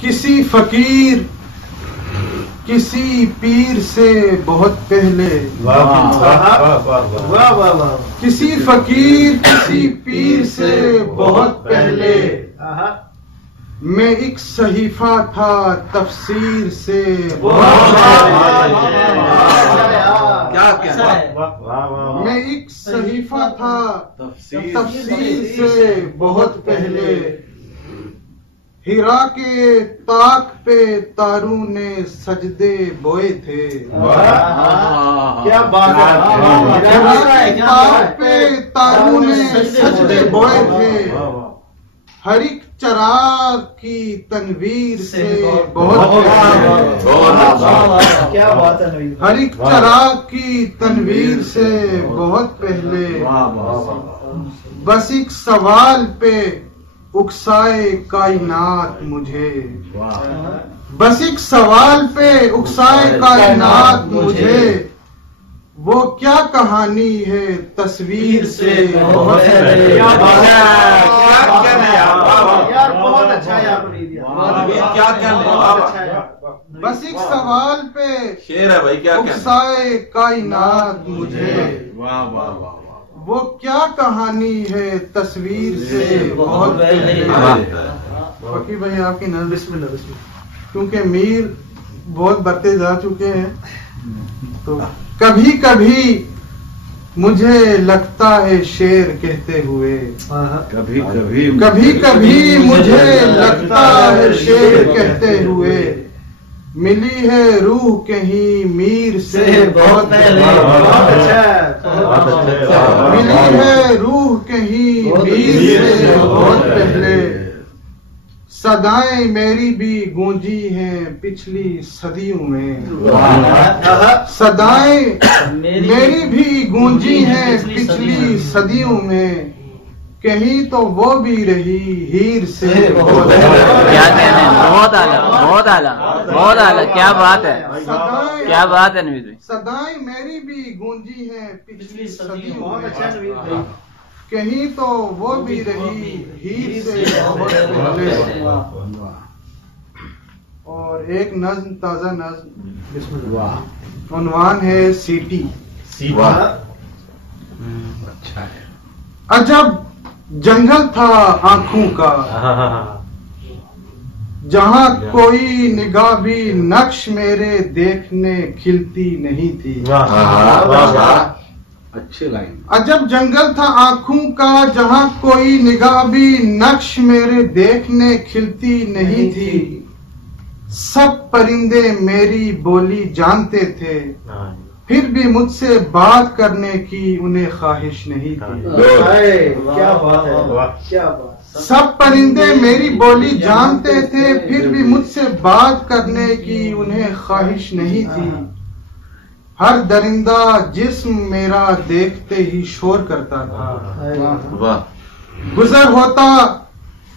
किसी फकीर किसी पीर से बहुत पहले, किसी फकीर किसी पीर से बहुत पहले मैं एक सहीफा था तफसीर से मैं एक सहीफा था तफसीर से बहुत पहले। हिरा के ताक पे तारू ने सजदे बोए थे। क्या बात है। हिरा के ताक पे तारू ने सजदे बोए थे। हर एक चराग की तनवीर से बहुत क्या बात है। हर एक चराग की तनवीर से बहुत पहले बस एक सवाल पे उकसाए कायनात मुझे, बस एक सवाल पे उकसाए कायनात मुझे। वो क्या कहानी है तस्वीर से बहुत पहले। यार बहुत अच्छा यार, क्या बस एक सवाल पे शेर है भाई, क्या उकसाए कायनात मुझे। वाह वाह वाह। वो क्या कहानी है तस्वीर से बहुत पहले। फकीर भाई आपकी नजर बिस्मिल्लाह, क्योंकि मीर बहुत बढ़ते जा चुके हैं, तो कभी कभी मुझे लगता है शेर कहते हुए, कभी कभी कभी कभी मुझे लगता है शेर कहते हुए, मिली है रूह कहीं मीर से बहुत पहले। मिली है रूह कहीं मीर से बहुत पहले। सदाएं मेरी भी गूंजी हैं पिछली सदियों में। सदाएं मेरी भी गूंजी हैं पिछली सदियों में। कहीं तो वो भी रही हीर से बहुत। क्या कहते हैं, बहुत आला, बहुत आला, बहुत आला। क्या बात है, क्या बात है नवीद भाई। सदाएं मेरी भी गूंजी हैं पिछली सदियों बहुत में। अच्छा नवीद भाई। कहीं तो वो भी रही हीर से बहुत पहले। और एक नज्म, ताजा नज्म, उन्वान है सीटी। अच्छा है। अजब जंगल था आंखों का, जहां कोई निगाह भी नक्श मेरे देखने खिलती नहीं थी। अच्छी लाइन। अजब जंगल था आंखों का, जहां कोई निगाह भी नक्श मेरे देखने खिलती नहीं थी। सब परिंदे मेरी बोली जानते थे, फिर भी मुझसे बात करने की उन्हें ख्वाहिश नहीं थी। क्या बात है, क्या बात। सब परिंदे मेरी बोली जानते थे, फिर भी मुझसे बात करने की उन्हें ख्वाहिश नहीं थी। हर दरिंदा जिस्म मेरा देखते ही शोर करता था। वाह। गुजर होता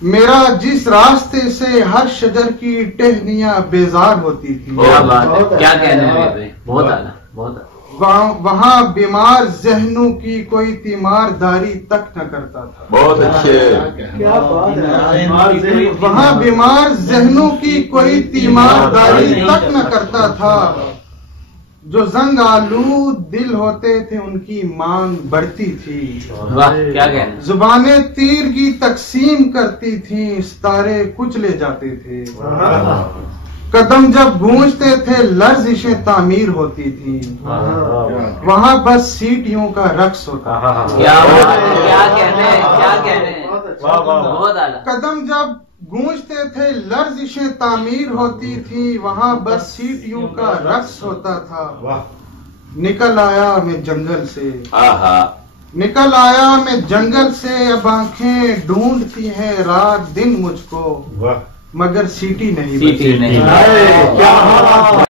मेरा जिस रास्ते से, हर शजर की टहनियां बेजार होती थी। क्या बात है, क्या कहने हैं नवीद भाई, बहुत आला, बहुत आला। वहाँ बीमार जहनों की कोई तीमारदारी तक न करता था। बहुत अच्छे। क्या बात है। वहाँ बीमार जहनों की कोई तीमारदारी तक न करता था। जो जंग आलूद दिल होते थे उनकी मांग बढ़ती थी। वाह, क्या कहने। जुबानें तीर की तकसीम करती थी, सितारे कुचले जाते थे। कदम जब गूंजते थे लर्जिशें तामीर होती थी। वहाँ बस सीटियों का रक्स होता। क्या कहने, क्या कहने, बहुत आला। कदम जब गूंजते थे लर्जिशें तामीर होती थी, वहाँ बस सीटियों का रक्स होता था। निकल आया मैं जंगल से, निकल आया मैं जंगल से। अब आंखें ढूंढती हैं रात दिन मुझको, मगर सीटी नहीं बची। सीटी नहीं। क्या